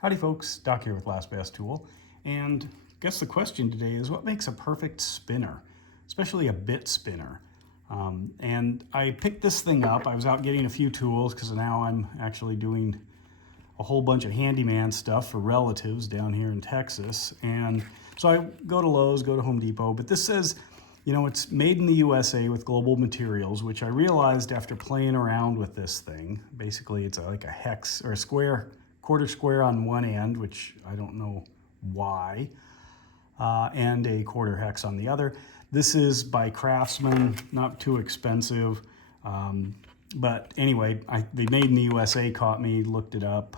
Howdy folks, Doc here with Last Best Tool, and I guess the question today is what makes a perfect spinner, especially a bit spinner. And I picked this thing up. I was out getting a few tools because now I'm actually doing a whole bunch of handyman stuff for relatives down here in Texas. And so I go to Lowe's, go to Home Depot, but this says, you know, it's made in the USA with global materials, which I realized after playing around with this thing. Basically, it's like a hex or a square, quarter square on one end, which I don't know why, and a quarter hex on the other. This is by Craftsman, not too expensive. But anyway, the Made in the USA caught me, looked it up,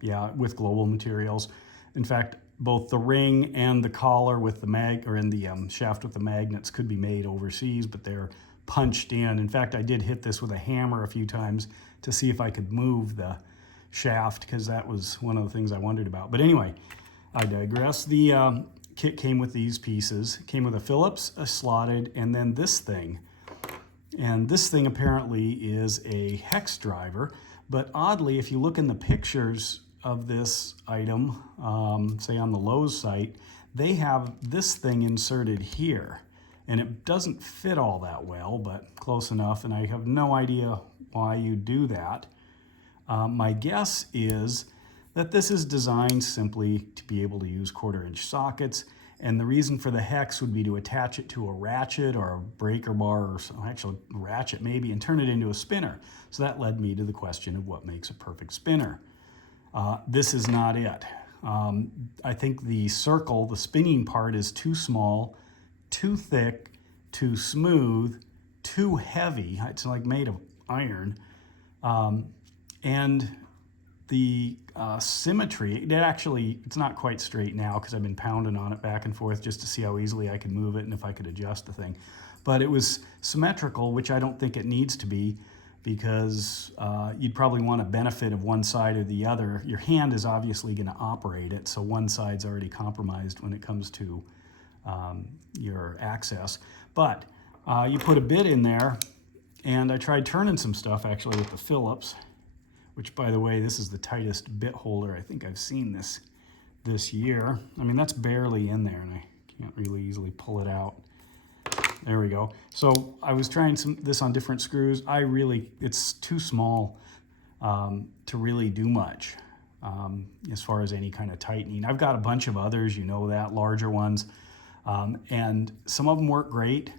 yeah, with global materials. In fact, both the ring and the collar with the shaft with the magnets could be made overseas, but they're punched in. In fact, I did hit this with a hammer a few times to see if I could move the shaft, because that was one of the things I wondered about. But anyway, I digress. The kit came with these pieces. It came with a Phillips, a slotted, and then this thing. And this thing apparently is a hex driver, but oddly, if you look in the pictures of this item, say on the Lowe's site, they have this thing inserted here. And it doesn't fit all that well, but close enough, and I have no idea why you do that. My guess is that this is designed simply to be able to use 1/4-inch sockets, and the reason for the hex would be to attach it to a ratchet or a breaker bar, or actually ratchet maybe, and turn it into a spinner. So that led me to the question of what makes a perfect spinner. This is not it. I think the circle, the spinning part, is too small, too thick, too smooth, too heavy. It's like made of iron. And the symmetry, it's not quite straight now because I've been pounding on it back and forth just to see how easily I could move it and if I could adjust the thing. But it was symmetrical, which I don't think it needs to be, because you'd probably want a benefit of one side or the other. Your hand is obviously going to operate it, so one side's already compromised when it comes to your access. But you put a bit in there, and I tried turning some stuff actually with the Phillips, which, by the way, this is the tightest bit holder I think I've seen this year. I mean, that's barely in there, and I can't really easily pull it out. There we go. So I was trying this on different screws. It's too small to really do much as far as any kind of tightening. I've got a bunch of others, you know that, larger ones, and some of them work great.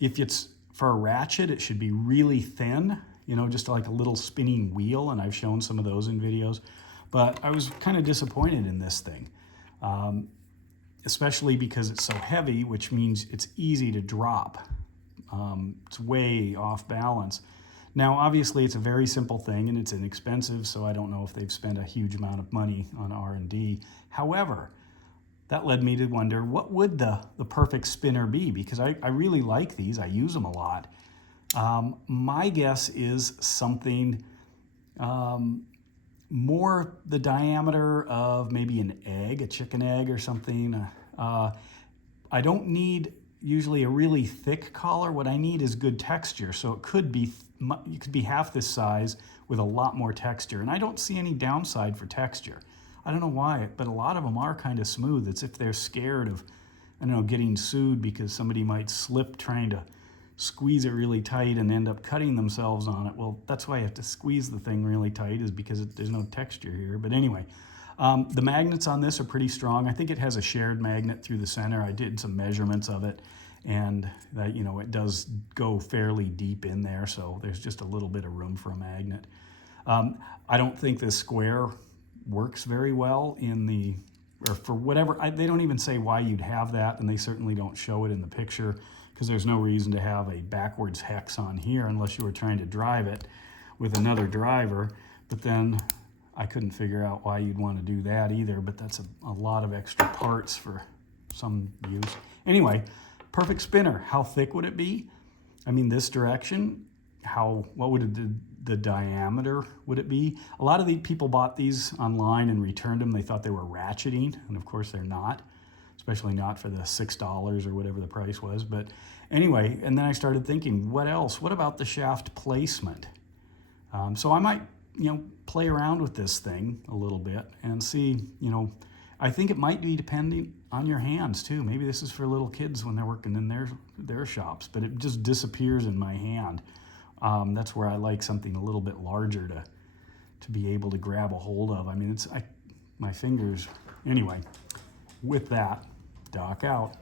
If it's for a ratchet, it should be really thin, you know, just like a little spinning wheel, and I've shown some of those in videos. But I was kind of disappointed in this thing, especially because it's so heavy, which means it's easy to drop. It's way off balance. Now, obviously, it's a very simple thing, and it's inexpensive, so I don't know if they've spent a huge amount of money on R&D. However, that led me to wonder, what would the perfect spinner be? Because I really like these. I use them a lot. My guess is something more the diameter of maybe an egg, a chicken egg or something. I don't need usually a really thick collar. What I need is good texture. So it could be half this size with a lot more texture. And I don't see any downside for texture. I don't know why, but a lot of them are kind of smooth. It's if they're scared of, I don't know, getting sued because somebody might slip trying to squeeze it really tight and end up cutting themselves on it. Well, that's why you have to squeeze the thing really tight, is because there's no texture here. But anyway, the magnets on this are pretty strong. I think it has a shared magnet through the center. I did some measurements of it, and that, you know, it does go fairly deep in there, so there's just a little bit of room for a magnet. I don't think this square works very well or for whatever. They don't even say why you'd have that, and they certainly don't show it in the picture, because there's no reason to have a backwards hex on here unless you were trying to drive it with another driver. But then I couldn't figure out why you'd want to do that either, but that's a lot of extra parts for some use. Anyway, perfect spinner. How thick would it be? I mean, this direction, what would the diameter would it be? A lot of the people bought these online and returned them. They thought they were ratcheting, and of course they're not, especially not for the $6 or whatever the price was. But anyway, and then I started thinking, what else? What about the shaft placement? So I might play around with this thing a little bit and see, I think it might be depending on your hands too. Maybe this is for little kids when they're working in their shops, but it just disappears in my hand. That's where I like something a little bit larger to be able to grab a hold of. I mean, my fingers. Anyway, with that, Doc out.